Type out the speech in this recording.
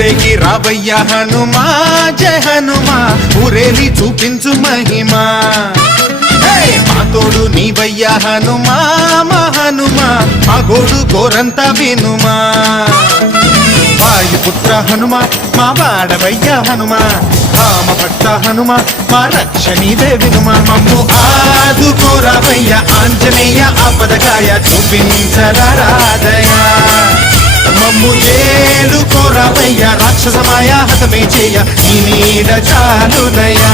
ఊరేగి రావయ్య హనుమా జయ హనుమా ఊరేలి చూపించు మహిమా మా తోడు నీవయ్య హనుమా మా హనుమా మా గోడు గోరంత వినుమా వాయుపుత్ర హనుమా మా వాడవయ్య హనుమా రామభక్త హనుమా మా రక్షణీదే వినుమా మమ్ము ఆదుకోరావయ్య ఆంజనేయ ఆపదకాయ చూపించరాదయ మమ్ము ఏలుకోరావయ్య రాక్షసమాయ హతమే చేయ నీ నీడ చాలునయా